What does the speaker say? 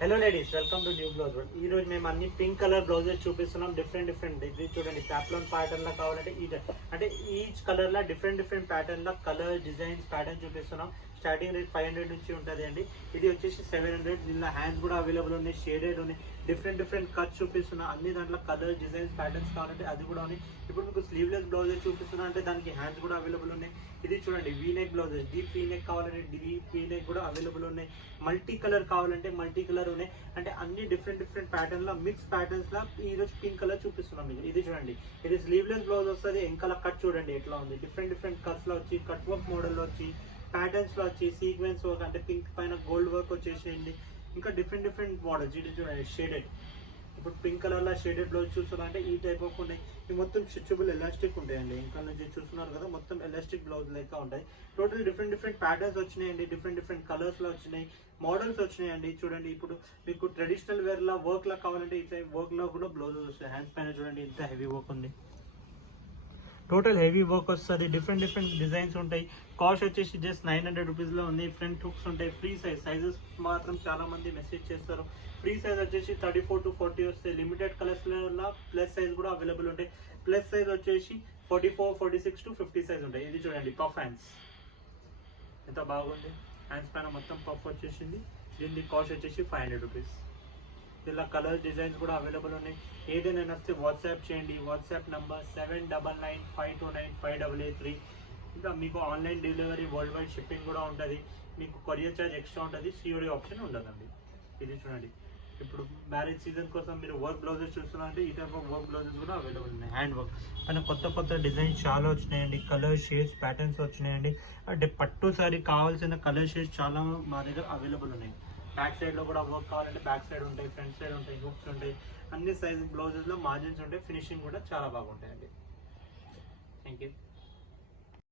Hello ladies, welcome to new blouse world. ఈ రోజు మేము అన్ని పింక్ కలర్ బ్లౌజెస్ చూపిస్తున్నాం. డిఫరెంట్ ఇది చూడండి, ప్యాప్లాన్ ప్యాటర్న్ లా కావాలంటే అంటే ఈచ్ కలర్ లా డిఫరెంట్ ప్యాటర్న్ లా కలర్ డిజైన్స్ ప్యాటర్న్ చూపిస్తున్నాం. స్టార్టింగ్ రేట్ 500 నుంచి ఉంటుంది అండి. ఇది వచ్చేసి 700. దీనిలో హ్యాండ్స్ కూడా అవైలబుల్ ఉన్నాయి, షేడెడ్ ఉన్నాయి, డిఫరెంట్ కట్స్ చూపిస్తున్నా. అన్ని దాంట్లో కలర్ డిజైన్స్ ప్యాటర్న్స్ కావాలంటే అది కూడా ఉన్నాయి. ఇప్పుడు మీకు స్లీవ్లెస్ బ్లౌజెస్ చూపిస్తున్నా అంటే దానికి హ్యాండ్స్ కూడా అవైలబుల్ ఉన్నాయి. ఇది చూడండి, వీనెక్ బ్లౌజెస్, డీప్ వీనెక్ కావాలంటే డీప్ వీనెక్ కూడా అవైలబుల్ ఉన్నాయి. మల్టీ కలర్ కావాలంటే మల్టీ కలర్ ఉన్నాయి. అంటే అన్ని డిఫరెంట్ ప్యాటర్న్ లో మిక్స్ ప్యాటర్న్స్ లా ఈ రోజు పింక్ కలర్ చూపిస్తున్నాం మీకు. ఇది చూడండి, ఇది స్లీవ్లెస్ బ్లౌజ్ వస్తుంది. వెనకాల కట్ చూడండి ఎట్లా ఉంది, డిఫరెంట్ కట్స్ లో వచ్చి, కట్ వర్క్ మోడల్ లో వచ్చి, ప్యాటర్న్స్ లో వచ్చి, సీక్వెన్స్ వర్క్ అంటే పింక్ పైన గోల్డ్ వర్క్ వచ్చేసేయండి. ఇంకా డిఫరెంట్ మోడల్స్. ఇది చూడండి షేడెడ్, ఇప్పుడు పింక్ కలర్ లో షేడెడ్ బ్లౌజ్ చూస్తున్నా అంటే ఈ టైప్ ఆఫ్ ఉన్నాయి. ఇవి మొత్తం స్ట్రెచబుల్ ఎలాస్టిక్ ఉంటాయండి. ఇంకా నుంచి చూస్తున్నారు కదా, మొత్తం ఎలాస్టిక్ బ్లౌజ్ లెక్క ఉంటాయి. టోటల్ డిఫరెంట్ ప్యాటర్న్స్ వచ్చినాయండి, డిఫరెంట్ కలర్స్ లో వచ్చినాయి, మోడల్స్ వచ్చినాయండి. చూడండి, ఇప్పుడు మీకు ట్రెడిషనల్ వేర్ లా వర్క్ లా కావాలంటే ఈ టైప్ వర్క్ లో కూడా బ్లౌజెస్ వస్తాయి. హ్యాండ్స్ పైన చూడండి ఇంత హెవీ వర్క్ ఉంది, టోటల్ హెవీ వర్క్ వస్తుంది. డిఫరెంట్ డిజైన్స్ ఉంటాయి. కాస్ట్ వచ్చేసి జస్ట్ 900 రూపీస్లో ఉంది. ఫ్రంట్ హుక్స్ ఉంటాయి. ఫ్రీ సైజెస్ మాత్రం చాలా మంది మెసేజ్ చేస్తారు. ఫ్రీ సైజ్ వచ్చేసి 34 to 40 వస్తాయి. లిమిటెడ్ కలర్స్లో ప్లస్ సైజ్ కూడా అవైలబుల్ ఉంటాయి. ప్లస్ సైజ్ వచ్చేసి 44, 46 to 50 సైజ్ ఉంటాయి. ఇది చూడండి, పఫ్ హ్యాండ్స్ ఎంత బాగుంది. హ్యాండ్స్ పైన మొత్తం పఫ్ వచ్చేసింది. దీని కాస్ట్ వచ్చేసి 500 రూపీస్. ఇలా కలర్ డిజైన్స్ కూడా అవైలబుల్ ఉన్నాయి. ఏదైనా వస్తే వాట్సాప్ చేయండి. WhatsApp number 7995295883. ఇంకా మీకు online delivery, world wide shipping కూడా ఉంటుంది. మీకు కొరియర్ ఛార్జ్ ఎక్స్ట్రా ఉంటుంది. సిఓడి ఆప్షన్ ఉండదండి. ఇది చూడండి, ఇప్పుడు మ్యారేజ్ సీజన్ కోసం మీరు వర్క్ బ్లౌజెస్ చూస్తున్నారంటే ఈ టైప్ ఆఫ్ వర్క్ బ్లౌజెస్ కూడా అవైలబుల్ ఉన్నాయి. హ్యాండ్ వర్క్ అండ్ కొత్త డిజైన్స్ చాలా వచ్చినాయండి. కలర్ షేడ్స్ ప్యాటర్న్స్ వచ్చినాయండి. అంటే పట్టు సారీ కావాల్సిన కలర్ షేడ్స్ చాలా మా దగ్గర అవైలబుల్ ఉన్నాయి. బ్యాక్ సైడ్ లో కూడా వర్క్ కావాలంటే బ్యాక్ సైడ్ ఉంటాయి, ఫ్రంట్ సైడ్ ఉంటాయి, హుక్స్ ఉంటాయి. అన్ని సైజ్ బ్లౌజెస్ లో మార్జిన్స్ ఉంటాయి. ఫినిషింగ్ కూడా చాలా బాగుంటాయండి. Thank you.